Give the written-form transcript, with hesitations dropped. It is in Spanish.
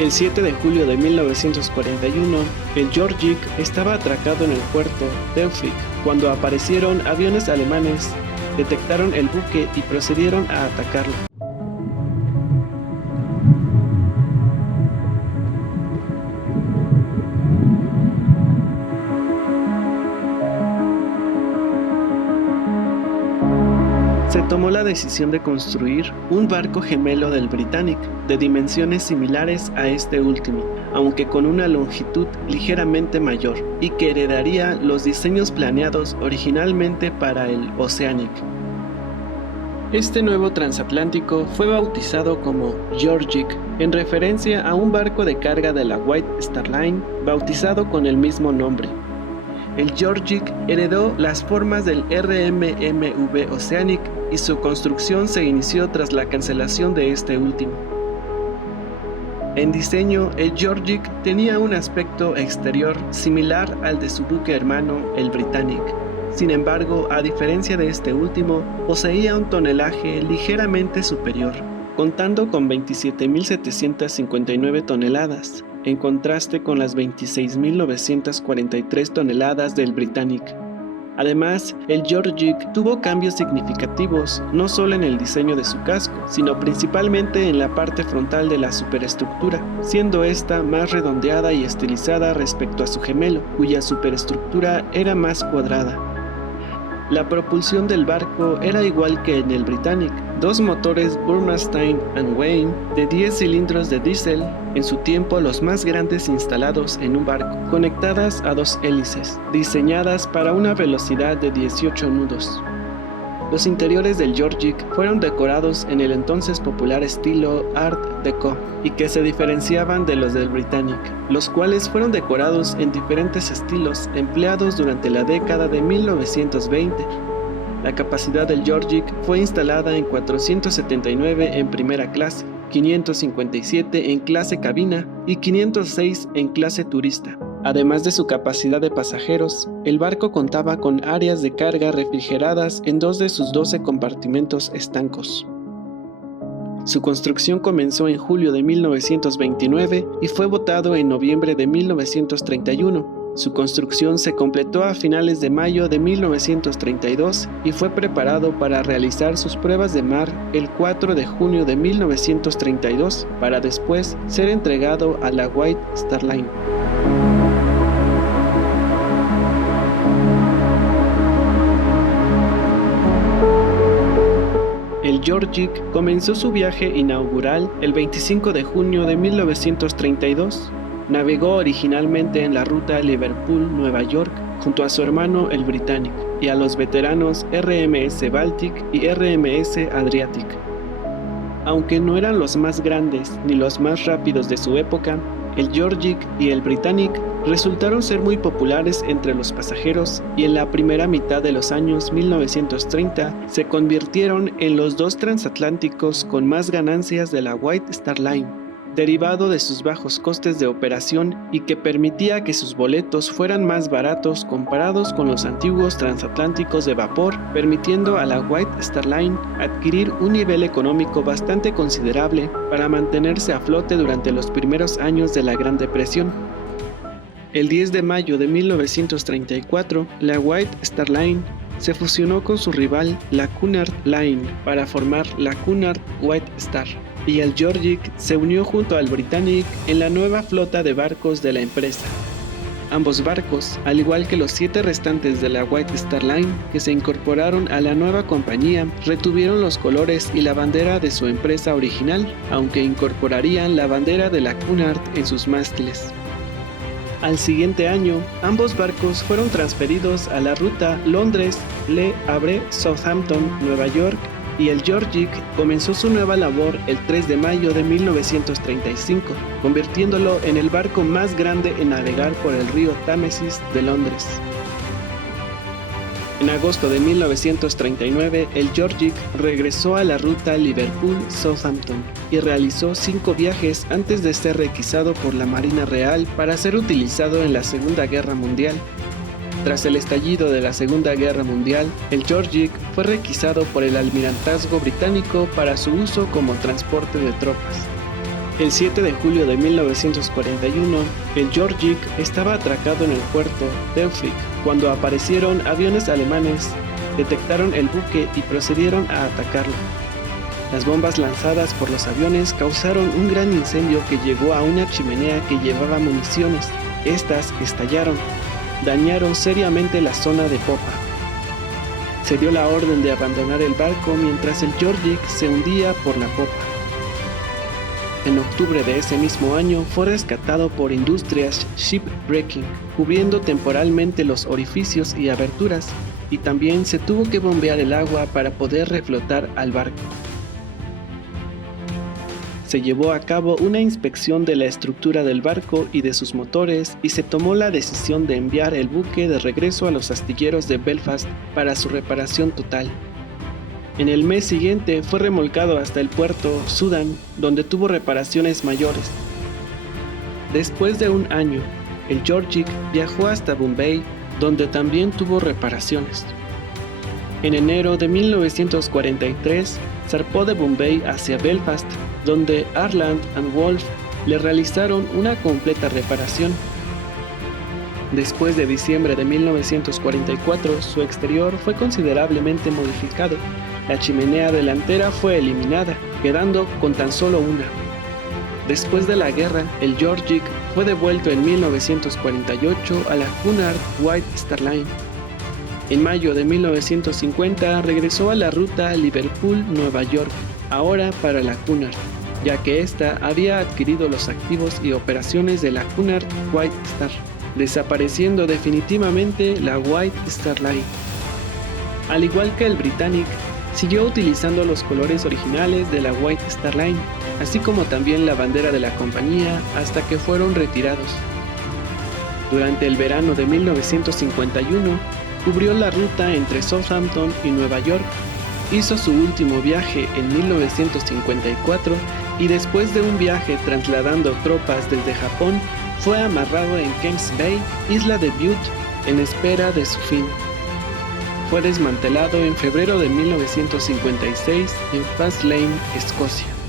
El 7 de julio de 1941, el Georgic estaba atracado en el puerto Delphic cuando aparecieron aviones alemanes, detectaron el buque y procedieron a atacarlo. Se tomó la decisión de construir un barco gemelo del Britannic, de dimensiones similares a este último, aunque con una longitud ligeramente mayor, y que heredaría los diseños planeados originalmente para el Oceanic. Este nuevo transatlántico fue bautizado como Georgic, en referencia a un barco de carga de la White Star Line, bautizado con el mismo nombre. El Georgic heredó las formas del RMMV Oceanic y su construcción se inició tras la cancelación de este último. En diseño, el Georgic tenía un aspecto exterior similar al de su buque hermano, el Britannic. Sin embargo, a diferencia de este último, poseía un tonelaje ligeramente superior, contando con 27.759 toneladas, en contraste con las 26.943 toneladas del Britannic. Además, el Georgic tuvo cambios significativos no solo en el diseño de su casco, sino principalmente en la parte frontal de la superestructura, siendo esta más redondeada y estilizada respecto a su gemelo, cuya superestructura era más cuadrada. La propulsión del barco era igual que en el Britannic, dos motores Burmeister & Wain de 10 cilindros de diésel, en su tiempo los más grandes instalados en un barco, conectadas a dos hélices, diseñadas para una velocidad de 18 nudos. Los interiores del Georgic fueron decorados en el entonces popular estilo Art Deco y que se diferenciaban de los del Britannic, los cuales fueron decorados en diferentes estilos empleados durante la década de 1920. La capacidad del Georgic fue instalada en 479 en primera clase, 557 en clase cabina y 506 en clase turista. Además de su capacidad de pasajeros, el barco contaba con áreas de carga refrigeradas en 2 de sus 12 compartimentos estancos. Su construcción comenzó en julio de 1929 y fue votado en noviembre de 1931. Su construcción se completó a finales de mayo de 1932 y fue preparado para realizar sus pruebas de mar el 4 de junio de 1932, para después ser entregado a la White Star Line. El Georgic comenzó su viaje inaugural el 25 de junio de 1932. Navegó originalmente en la ruta Liverpool-Nueva York junto a su hermano el Britannic y a los veteranos RMS Baltic y RMS Adriatic. Aunque no eran los más grandes ni los más rápidos de su época, el Georgic y el Britannic resultaron ser muy populares entre los pasajeros y en la primera mitad de los años 1930 se convirtieron en los dos transatlánticos con más ganancias de la White Star Line, derivado de sus bajos costes de operación y que permitía que sus boletos fueran más baratos comparados con los antiguos transatlánticos de vapor, permitiendo a la White Star Line adquirir un nivel económico bastante considerable para mantenerse a flote durante los primeros años de la Gran Depresión. El 10 de mayo de 1934, la White Star Line se fusionó con su rival, la Cunard Line, para formar la Cunard White Star, y el Georgic se unió junto al Britannic en la nueva flota de barcos de la empresa. Ambos barcos, al igual que los 7 restantes de la White Star Line que se incorporaron a la nueva compañía, retuvieron los colores y la bandera de su empresa original, aunque incorporarían la bandera de la Cunard en sus mástiles. Al siguiente año, ambos barcos fueron transferidos a la ruta Londres-Le Havre-Southampton-Nueva York y el Georgic comenzó su nueva labor el 3 de mayo de 1935, convirtiéndolo en el barco más grande en navegar por el río Támesis de Londres. En agosto de 1939, el Georgic regresó a la ruta Liverpool-Southampton y realizó 5 viajes antes de ser requisado por la Marina Real para ser utilizado en la Segunda Guerra Mundial. Tras el estallido de la Segunda Guerra Mundial, el Georgic fue requisado por el Almirantazgo británico para su uso como transporte de tropas. El 7 de julio de 1941, el Georgic estaba atracado en el puerto Delphic cuando aparecieron aviones alemanes, detectaron el buque y procedieron a atacarlo. Las bombas lanzadas por los aviones causaron un gran incendio que llegó a una chimenea que llevaba municiones. Estas estallaron, dañaron seriamente la zona de popa. Se dio la orden de abandonar el barco mientras el Georgic se hundía por la popa. En octubre de ese mismo año fue rescatado por Industrias Shipbreaking, cubriendo temporalmente los orificios y aberturas, y también se tuvo que bombear el agua para poder reflotar al barco. Se llevó a cabo una inspección de la estructura del barco y de sus motores y se tomó la decisión de enviar el buque de regreso a los astilleros de Belfast para su reparación total. En el mes siguiente fue remolcado hasta el puerto Sudan, donde tuvo reparaciones mayores. Después de un año, el Georgic viajó hasta Bombay, donde también tuvo reparaciones. En enero de 1943, zarpó de Bombay hacia Belfast, donde Harland and Wolff le realizaron una completa reparación. Después de diciembre de 1944, su exterior fue considerablemente modificado. La chimenea delantera fue eliminada, quedando con tan solo una. Después de la guerra, el Georgic fue devuelto en 1948 a la Cunard White Star Line. En mayo de 1950 regresó a la ruta Liverpool-Nueva York, ahora para la Cunard, ya que ésta había adquirido los activos y operaciones de la Cunard White Star, desapareciendo definitivamente la White Star Line. Al igual que el Britannic, siguió utilizando los colores originales de la White Star Line, así como también la bandera de la compañía hasta que fueron retirados. Durante el verano de 1951, cubrió la ruta entre Southampton y Nueva York, hizo su último viaje en 1954 y después de un viaje trasladando tropas desde Japón, fue amarrado en Kemps Bay, isla de Bute, en espera de su fin. Fue desmantelado en febrero de 1956 en Faslane, Escocia.